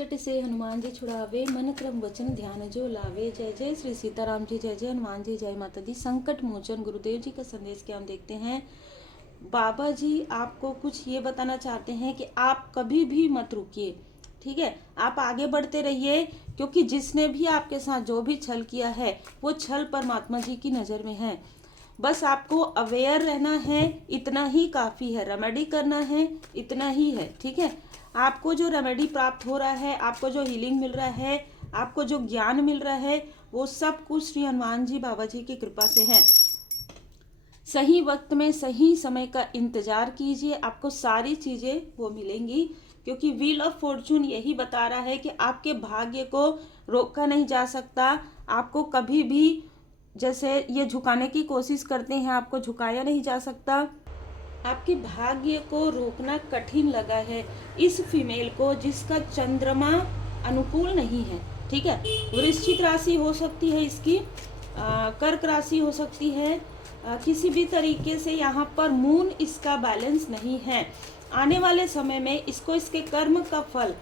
संकट से हनुमान जी छुड़ावे, मन क्रम वचन ध्यान जो लावे। जय जय श्री सीताराम जी, जय जय हनुमान जी, जय माता दी। संकट मोचन गुरुदेव जी का संदेश क्या हम देखते हैं। बाबा जी आपको कुछ ये बताना चाहते हैं कि आप कभी भी मत रुकिए, ठीक है, आप आगे बढ़ते रहिए, क्योंकि जिसने भी आपके साथ जो भी छल किया है वो छल परमात्मा जी की नज़र में है। बस आपको अवेयर रहना है, इतना ही काफ़ी है। रेमेडी करना है, इतना ही है, ठीक है। आपको जो रेमेडी प्राप्त हो रहा है, आपको जो हीलिंग मिल रहा है, आपको जो ज्ञान मिल रहा है, वो सब कुछ श्री हनुमान जी बाबा जी की कृपा से है। सही वक्त में सही समय का इंतजार कीजिए, आपको सारी चीज़ें वो मिलेंगी, क्योंकि व्हील ऑफ फॉर्चून यही बता रहा है कि आपके भाग्य को रोका नहीं जा सकता। आपको कभी भी जैसे ये झुकाने की कोशिश करते हैं, आपको झुकाया नहीं जा सकता। आपके भाग्य को रोकना कठिन लगा है इस फीमेल को जिसका चंद्रमा अनुकूल नहीं है, ठीक है। वृश्चिक राशि हो सकती है इसकी, कर्क राशि हो सकती है, किसी भी तरीके से यहाँ पर मून इसका बैलेंस नहीं है। आने वाले समय में इसको इसके कर्म का फल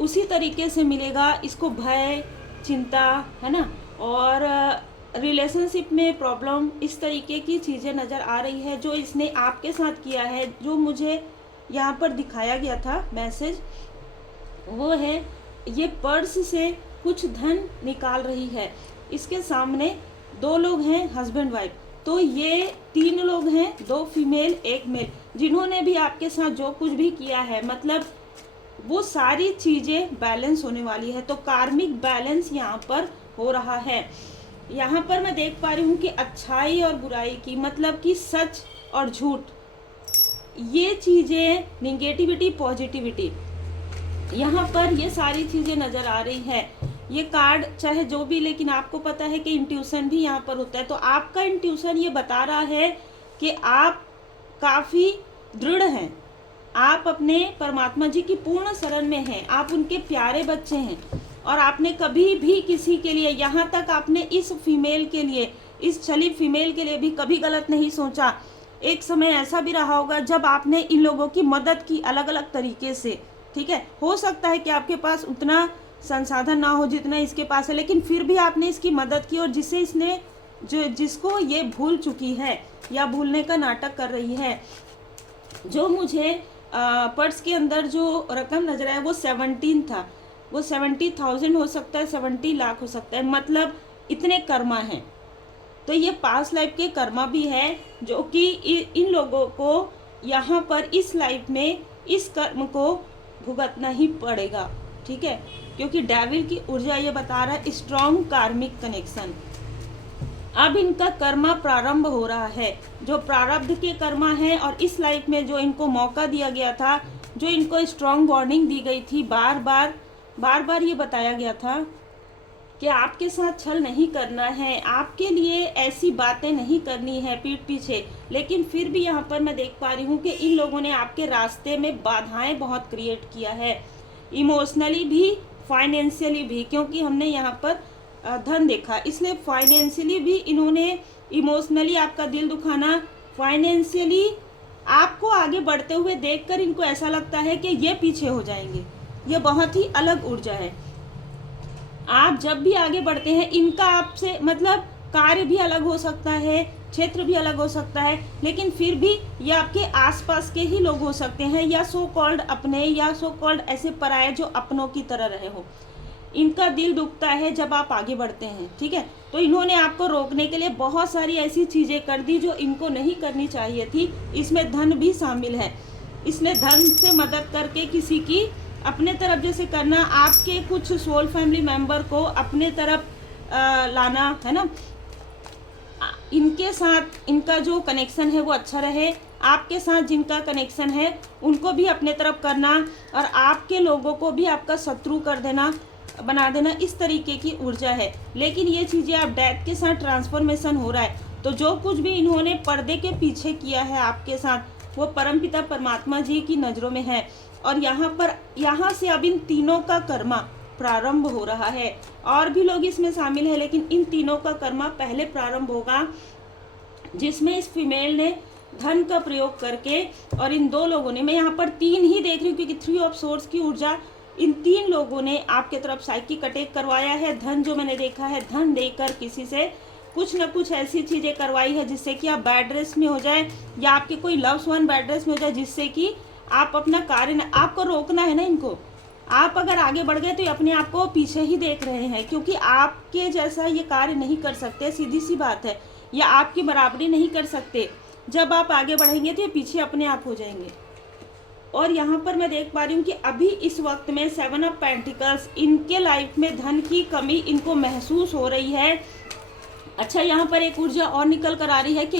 उसी तरीके से मिलेगा। इसको भय, चिंता, है ना, और रिलेशनशिप में प्रॉब्लम, इस तरीके की चीज़ें नज़र आ रही है जो इसने आपके साथ किया है। जो मुझे यहाँ पर दिखाया गया था मैसेज, वो है ये पर्स से कुछ धन निकाल रही है। इसके सामने दो लोग हैं, हस्बैंड वाइफ, तो ये 3 लोग हैं, 2 फीमेल 1 मेल, जिन्होंने भी आपके साथ जो कुछ भी किया है, मतलब वो सारी चीज़ें बैलेंस होने वाली है। तो कार्मिक बैलेंस यहाँ पर हो रहा है। यहाँ पर मैं देख पा रही हूँ कि अच्छाई और बुराई की, मतलब कि सच और झूठ, ये चीज़ें, निगेटिविटी, पॉजिटिविटी, यहाँ पर ये सारी चीज़ें नज़र आ रही है। ये कार्ड चाहे जो भी, लेकिन आपको पता है कि इंट्यूशन भी यहाँ पर होता है। तो आपका इंट्यूशन ये बता रहा है कि आप काफ़ी दृढ़ हैं, आप अपने परमात्मा जी की पूर्ण शरण में हैं, आप उनके प्यारे बच्चे हैं, और आपने कभी भी किसी के लिए, यहाँ तक आपने इस फीमेल के लिए, इस छली फीमेल के लिए भी कभी गलत नहीं सोचा। एक समय ऐसा भी रहा होगा जब आपने इन लोगों की मदद की अलग अलग तरीके से, ठीक है। हो सकता है कि आपके पास उतना संसाधन ना हो जितना इसके पास है, लेकिन फिर भी आपने इसकी मदद की, और जिसे इसने, जिसको ये भूल चुकी है या भूलने का नाटक कर रही है। जो मुझे पर्स के अंदर जो रकम नजर आया वो 17 था, वो 70,000 हो सकता है, 70 लाख हो सकता है, मतलब इतने कर्मा हैं। तो ये पास्ट लाइफ के कर्मा भी है जो कि इन लोगों को यहाँ पर इस लाइफ में इस कर्म को भुगतना ही पड़ेगा, ठीक है, क्योंकि डेविल की ऊर्जा ये बता रहा है स्ट्रॉन्ग कार्मिक कनेक्शन। अब इनका कर्मा प्रारंभ हो रहा है, जो प्रारब्ध के कर्मा है, और इस लाइफ में जो इनको मौका दिया गया था, जो इनको स्ट्रॉन्ग वार्निंग दी गई थी, बार बार ये बताया गया था कि आपके साथ छल नहीं करना है, आपके लिए ऐसी बातें नहीं करनी है पीठ पीछे, लेकिन फिर भी यहाँ पर मैं देख पा रही हूँ कि इन लोगों ने आपके रास्ते में बाधाएं बहुत क्रिएट किया है, इमोशनली भी, फाइनेंशियली भी, क्योंकि हमने यहाँ पर धन देखा, इसलिए फाइनेंशियली भी इन्होंने, इमोशनली आपका दिल दुखाना, फाइनेंशियली आपको आगे बढ़ते हुए देखकर इनको ऐसा लगता है कि ये पीछे हो जाएंगे। ये बहुत ही अलग ऊर्जा है। आप जब भी आगे बढ़ते हैं, इनका आपसे मतलब कार्य भी अलग हो सकता है, क्षेत्र भी अलग हो सकता है, लेकिन फिर भी ये आपके आसपास के ही लोग हो सकते हैं, या सो कॉल्ड अपने, या सो कॉल्ड ऐसे पराये जो अपनों की तरह रहे हो। इनका दिल दुखता है जब आप आगे बढ़ते हैं, ठीक है। तो इन्होंने आपको रोकने के लिए बहुत सारी ऐसी चीज़ें कर दी जो इनको नहीं करनी चाहिए थी। इसमें धन भी शामिल है, इसमें धन से मदद करके किसी की अपने तरफ जैसे करना, आपके कुछ सोल फैमिली मेंबर को अपने तरफ लाना, है ना, इनके साथ इनका जो कनेक्शन है वो अच्छा रहे, आपके साथ जिनका कनेक्शन है उनको भी अपने तरफ करना, और आपके लोगों को भी आपका शत्रु कर देना, बना देना, इस तरीके की ऊर्जा है। लेकिन ये चीज़ें आप डेथ के साथ ट्रांसफॉर्मेशन हो रहा है, तो जो कुछ भी इन्होंने पर्दे के पीछे किया है आपके साथ, वो परमपिता परमात्मा जी की नज़रों में है, और यहाँ से अब इन तीनों का कर्मा प्रारंभ हो रहा है। और भी लोग इसमें शामिल है, लेकिन इन तीनों का कर्मा पहले प्रारंभ होगा, जिसमें इस फीमेल ने धन का प्रयोग करके, और इन 2 लोगों ने, मैं यहाँ पर 3 ही देख रही हूँ क्योंकि 3 ऑफ सोर्स की ऊर्जा इन 3 लोगों ने आपके तरफ साइकिक अटैक करवाया है। धन जो मैंने देखा है, धन देकर किसी से कुछ ना कुछ ऐसी चीज़ें करवाई है जिससे कि आप बैड रेस में हो जाए, या आपके कोई लव्स वन बैड रेस में हो जाए, जिससे कि आप अपना कार्य आपको रोकना है ना इनको। आप अगर आगे बढ़ गए तो ये अपने आप को पीछे ही देख रहे हैं, क्योंकि आपके जैसा ये कार्य नहीं कर सकते, सीधी सी बात है, या आपकी बराबरी नहीं कर सकते। जब आप आगे बढ़ेंगे तो ये पीछे अपने आप हो जाएंगे। और यहाँ पर मैं देख पा रही हूँ कि अभी इस वक्त में 7 ऑफ पेंटिकल्स, इनके लाइफ में धन की कमी इनको महसूस हो रही है। अच्छा, यहाँ पर एक ऊर्जा और निकल कर आ रही है कि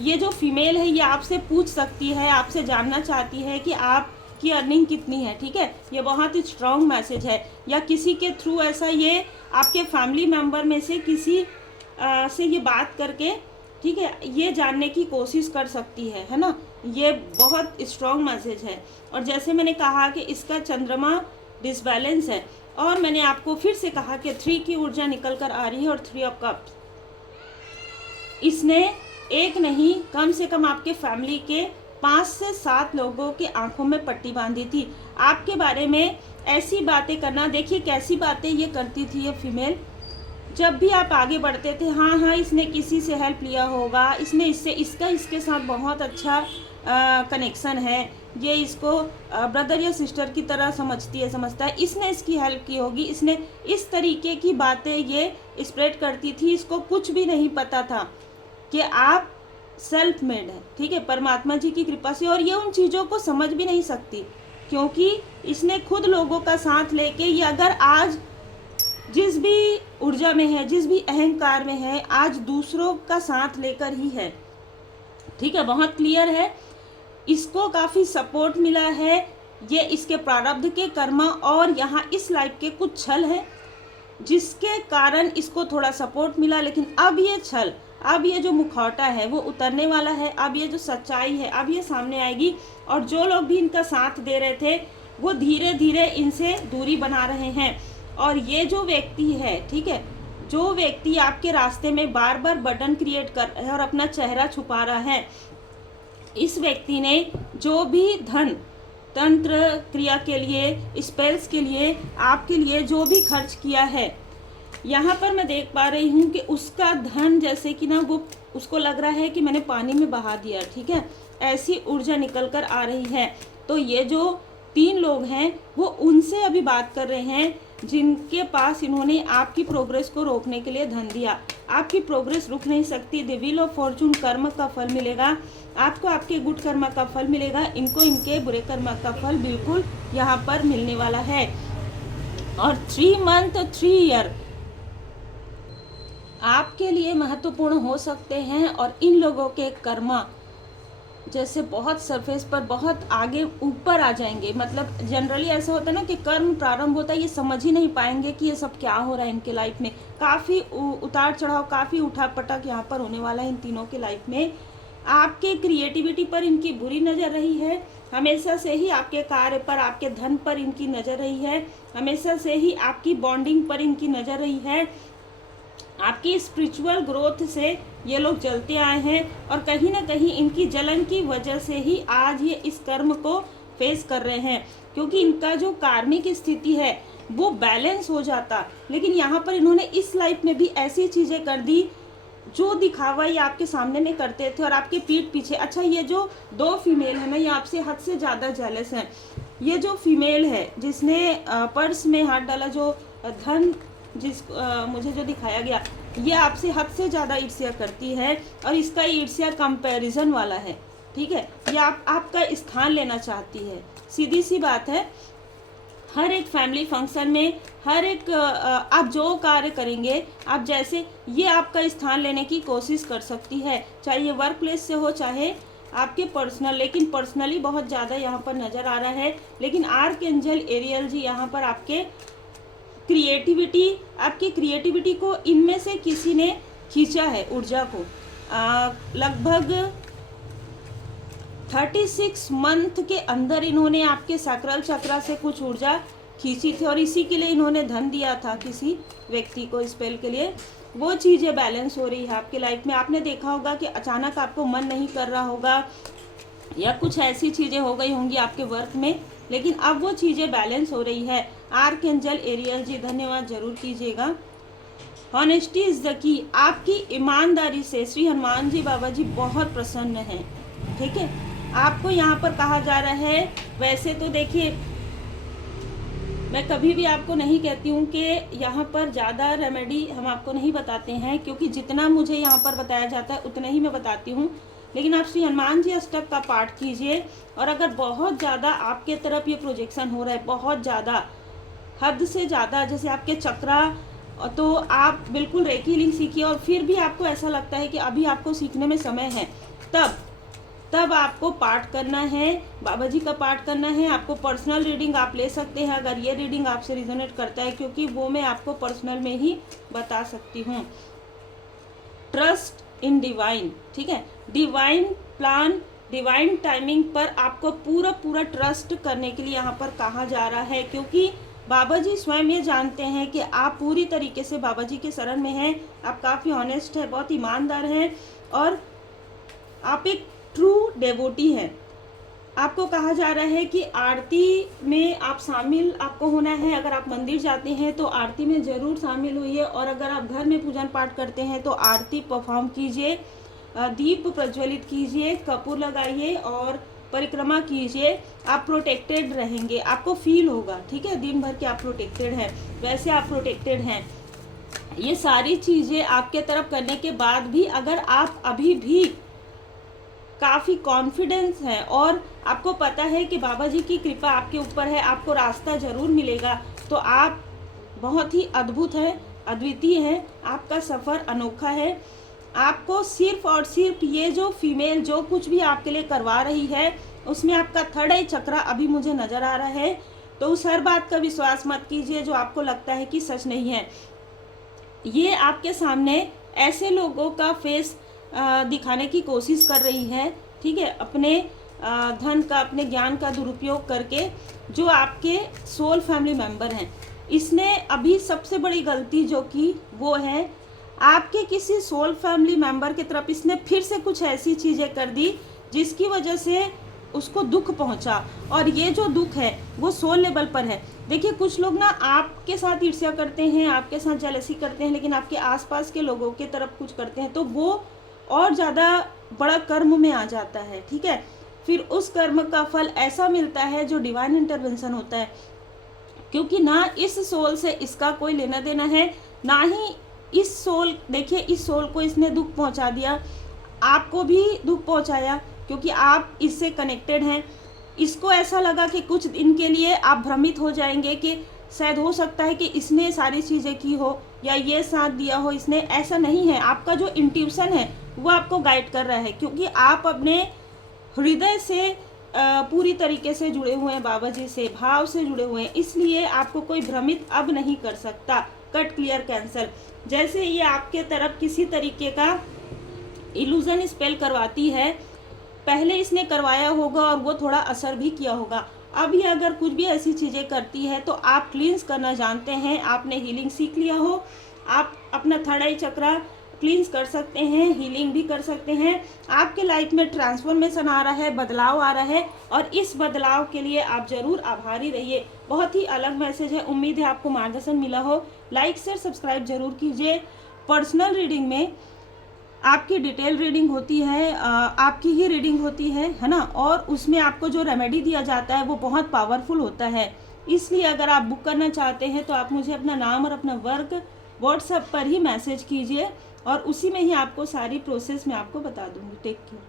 ये जो फीमेल है ये आपसे पूछ सकती है, आपसे जानना चाहती है कि आपकी अर्निंग कितनी है। ठीक है, ये बहुत ही स्ट्रॉन्ग मैसेज है, या किसी के थ्रू ऐसा ये आपके फैमिली मेम्बर में से किसी से ये बात करके, ठीक है, ये जानने की कोशिश कर सकती है ना। ये बहुत स्ट्रॉन्ग मैसेज है। और जैसे मैंने कहा कि इसका चंद्रमा डिसबैलेंस है, और मैंने आपको फिर से कहा कि 3 की ऊर्जा निकल कर आ रही है, और 3 ऑफ कप्स, इसने एक नहीं कम से कम आपके फैमिली के 5 से 7 लोगों की आंखों में पट्टी बांधी थी। आपके बारे में ऐसी बातें करना, देखिए कैसी बातें ये करती थी ये फीमेल। जब भी आप आगे बढ़ते थे, हाँ इसने किसी से हेल्प लिया होगा, इसने इसके साथ बहुत अच्छा कनेक्शन है, ये इसको ब्रदर या सिस्टर की तरह समझता है, इसने इसकी हेल्प की होगी, इसने इस तरीके की बातें ये स्प्रेड करती थी। इसको कुछ भी नहीं पता था कि आप सेल्फ मेड है, ठीक है, परमात्मा जी की कृपा से। और ये उन चीज़ों को समझ भी नहीं सकती, क्योंकि इसने खुद लोगों का साथ लेके, ये अगर आज जिस भी ऊर्जा में है, जिस भी अहंकार में है, आज दूसरों का साथ लेकर ही है। ठीक है, बहुत क्लियर है। इसको काफ़ी सपोर्ट मिला है, ये इसके प्रारब्ध के कर्मा और यहाँ इस लाइफ के कुछ छल है जिसके कारण इसको थोड़ा सपोर्ट मिला। लेकिन अब ये छल, अब ये जो मुखौटा है वो उतरने वाला है। अब ये जो सच्चाई है अब ये सामने आएगी, और जो लोग भी इनका साथ दे रहे थे वो धीरे धीरे इनसे दूरी बना रहे हैं। और ये जो व्यक्ति है, ठीक है, जो व्यक्ति आपके रास्ते में बार बार बर्डन क्रिएट कर रहा है और अपना चेहरा छुपा रहा है, इस व्यक्ति ने जो भी धन तंत्र क्रिया के लिए, स्पेल्स के लिए, आपके लिए जो भी खर्च किया है, यहाँ पर मैं देख पा रही हूँ कि उसका धन जैसे कि ना वो उसको लग रहा है कि मैंने पानी में बहा दिया। ठीक है, ऐसी ऊर्जा निकल कर आ रही है। तो ये जो 3 लोग हैं वो उनसे अभी बात कर रहे हैं जिनके पास इन्होंने आपकी प्रोग्रेस को रोकने के लिए धन दिया। आपकी प्रोग्रेस रुक नहीं सकती। द व्हील ऑफ फॉर्चून, कर्म का फल मिलेगा आपको, आपके गुड कर्म का फल मिलेगा, इनको इनके बुरे कर्म का फल बिल्कुल यहाँ पर मिलने वाला है। और 3 मंथ 3 ईयर आपके लिए महत्वपूर्ण हो सकते हैं, और इन लोगों के कर्मा जैसे बहुत सरफेस पर बहुत आगे ऊपर आ जाएंगे। मतलब जनरली ऐसा होता है ना कि कर्म प्रारंभ होता है, ये समझ ही नहीं पाएंगे कि ये सब क्या हो रहा है इनके लाइफ में। काफ़ी उतार चढ़ाव, काफ़ी उठा पटक यहाँ पर होने वाला है इन तीनों के लाइफ में। आपके क्रिएटिविटी पर इनकी बुरी नज़र रही है, हमेशा से ही आपके कार्य पर, आपके धन पर इनकी नज़र रही है, हमेशा से ही आपकी बॉन्डिंग पर इनकी नज़र रही है। आपकी स्पिरिचुअल ग्रोथ से ये लोग जलते आए हैं, और कहीं ना कहीं इनकी जलन की वजह से ही आज ये इस कर्म को फेस कर रहे हैं, क्योंकि इनका जो कार्मिक स्थिति है वो बैलेंस हो जाता। लेकिन यहाँ पर इन्होंने इस लाइफ में भी ऐसी चीज़ें कर दी जो दिखावा ये आपके सामने में करते थे और आपके पीठ पीछे। अच्छा, ये जो 2 फीमेल है ना, ये आपसे हद से ज़्यादा जेलस हैं। ये जो फीमेल है जिसने पर्स में हाथ डाला, जो धन मुझे जो दिखाया गया, ये आपसे हद से ज़्यादा ईर्ष्या करती है, और इसका ईर्ष्या कंपैरिजन वाला है। ठीक है, ये आपका स्थान लेना चाहती है। सीधी सी बात है, हर एक फैमिली फंक्शन में, हर एक आप जो कार्य करेंगे, आप जैसे ये आपका स्थान लेने की कोशिश कर सकती है, चाहे ये वर्क प्लेस से हो, चाहे आपके पर्सनल। लेकिन पर्सनली बहुत ज़्यादा यहाँ पर नज़र आ रहा है। लेकिन आर्कएंजल एरियल जी यहाँ पर आपके आपकी क्रिएटिविटी को इनमें से किसी ने खींचा है, ऊर्जा को। लगभग 36 मंथ के अंदर इन्होंने आपके सैक्रल चक्रा से कुछ ऊर्जा खींची थी, और इसी के लिए इन्होंने धन दिया था किसी व्यक्ति को स्पेल के लिए। वो चीज़ें बैलेंस हो रही है आपकी लाइफ में। आपने देखा होगा कि अचानक आपको मन नहीं कर रहा होगा, या कुछ ऐसी चीज़ें हो गई होंगी आपके वर्क में लेकिन अब वो चीज़ें बैलेंस हो रही है। आर्कएंजल एरियल जी धन्यवाद जरूर कीजिएगा। ऑनेस्टी इज द की, आपकी ईमानदारी से श्री हनुमान जी बाबा जी बहुत प्रसन्न हैं। ठीक है, आपको यहाँ पर कहा जा रहा है, वैसे तो देखिए मैं कभी भी आपको नहीं कहती हूँ कि यहाँ पर ज़्यादा रेमेडी हम आपको नहीं बताते हैं, क्योंकि जितना मुझे यहाँ पर बताया जाता है उतना ही मैं बताती हूँ। लेकिन आप श्री हनुमान जी अष्टक का पाठ कीजिए, और अगर बहुत ज़्यादा आपके तरफ ये प्रोजेक्शन हो रहा है, बहुत ज़्यादा हद से ज़्यादा, जैसे आपके चक्रा, तो आप बिल्कुल रेकी हीलिंग सीखिए। और फिर भी आपको ऐसा लगता है कि अभी आपको सीखने में समय है, तब आपको पाठ करना है, बाबा जी का पाठ करना है। आपको पर्सनल रीडिंग आप ले सकते हैं अगर ये रीडिंग आपसे रिजोनेट करता है, क्योंकि वो मैं आपको पर्सनल में ही बता सकती हूँ। ट्रस्ट इन डिवाइन, ठीक है, डिवाइन प्लान, डिवाइन टाइमिंग पर आपको पूरा ट्रस्ट करने के लिए यहाँ पर कहा जा रहा है, क्योंकि बाबा जी स्वयं ये जानते हैं कि आप पूरी तरीके से बाबा जी के शरण में हैं। आप काफ़ी ऑनेस्ट है, बहुत ईमानदार हैं, और आप एक ट्रू डेवोटी हैं। आपको कहा जा रहा है कि आरती में आप शामिल आपको होना है। अगर आप मंदिर जाते हैं तो आरती में ज़रूर शामिल होइए, और अगर आप घर में पूजन पाठ करते हैं तो आरती परफॉर्म कीजिए, दीप प्रज्वलित कीजिए, कपूर लगाइए और परिक्रमा कीजिए। आप प्रोटेक्टेड रहेंगे, आपको फील होगा, ठीक है, दिन भर के आप प्रोटेक्टेड हैं, वैसे आप प्रोटेक्टेड हैं। ये सारी चीज़ें आपके तरफ करने के बाद भी अगर आप अभी भी काफ़ी कॉन्फिडेंस है और आपको पता है कि बाबा जी की कृपा आपके ऊपर है, आपको रास्ता ज़रूर मिलेगा, तो आप बहुत ही अद्भुत है, अद्वितीय है, आपका सफ़र अनोखा है। आपको सिर्फ और सिर्फ ये जो फीमेल जो कुछ भी आपके लिए करवा रही है, उसमें आपका थर्ड आई चक्रा अभी मुझे नज़र आ रहा है, तो उस हर बात का विश्वास मत कीजिए जो आपको लगता है कि सच नहीं है। ये आपके सामने ऐसे लोगों का फेस दिखाने की कोशिश कर रही है, ठीक है, अपने धन का, अपने ज्ञान का दुरुपयोग करके, जो आपके सोल फैमिली मेंबर हैं। इसने अभी सबसे बड़ी गलती जो की वो है आपके किसी सोल फैमिली मेंबर की तरफ इसने फिर से कुछ ऐसी चीज़ें कर दी जिसकी वजह से उसको दुख पहुंचा, और ये जो दुख है वो सोल लेवल पर है। देखिए कुछ लोग ना आपके साथ ईर्ष्या करते हैं, आपके साथ जेलसी करते हैं, लेकिन आपके आसपास के लोगों के तरफ कुछ करते हैं तो वो और ज़्यादा बड़ा कर्म में आ जाता है, ठीक है। फिर उस कर्म का फल ऐसा मिलता है जो डिवाइन इंटरवेंशन होता है, क्योंकि ना इस सोल से इसका कोई लेना देना है, ना ही इस सोल, देखिए इस सोल को इसने दुख पहुंचा दिया, आपको भी दुख पहुंचाया, क्योंकि आप इससे कनेक्टेड हैं। इसको ऐसा लगा कि कुछ दिन के लिए आप भ्रमित हो जाएंगे कि शायद हो सकता है कि इसने सारी चीज़ें की हो या ये साथ दिया हो इसने, ऐसा नहीं है। आपका जो इंट्यूशन है वो आपको गाइड कर रहा है, क्योंकि आप अपने हृदय से पूरी तरीके से जुड़े हुए हैं, बाबा जी से भाव से जुड़े हुए हैं, इसलिए आपको कोई भ्रमित अब नहीं कर सकता। Cut, clear, cancel. जैसे ये आपके तरफ किसी तरीके का इल्यूजन स्पेल करवाती है, पहले इसने करवाया होगा और वो थोड़ा असर भी किया होगा, अब ये अगर कुछ भी ऐसी चीज़ें करती है तो आप क्लींस करना जानते हैं, आपने हीलिंग सीख लिया हो, आप अपना थर्ड आई चक्रा क्लींस कर सकते हैं, हीलिंग भी कर सकते हैं। आपके लाइफ में ट्रांसफॉर्मेशन आ रहा है, बदलाव आ रहा है, और इस बदलाव के लिए आप ज़रूर आभारी रहिए। बहुत ही अलग मैसेज है, उम्मीद है आपको मार्गदर्शन मिला हो। लाइक शेयर सब्सक्राइब जरूर कीजिए। पर्सनल रीडिंग में आपकी डिटेल रीडिंग होती है, आपकी ही रीडिंग होती है ना, और उसमें आपको जो रेमेडी दिया जाता है वो बहुत पावरफुल होता है। इसलिए अगर आप बुक करना चाहते हैं तो आप मुझे अपना नाम और अपना वर्क व्हाट्सएप पर ही मैसेज कीजिए, और उसी में ही आपको सारी प्रोसेस मैं आपको बता दूंगी। Take care.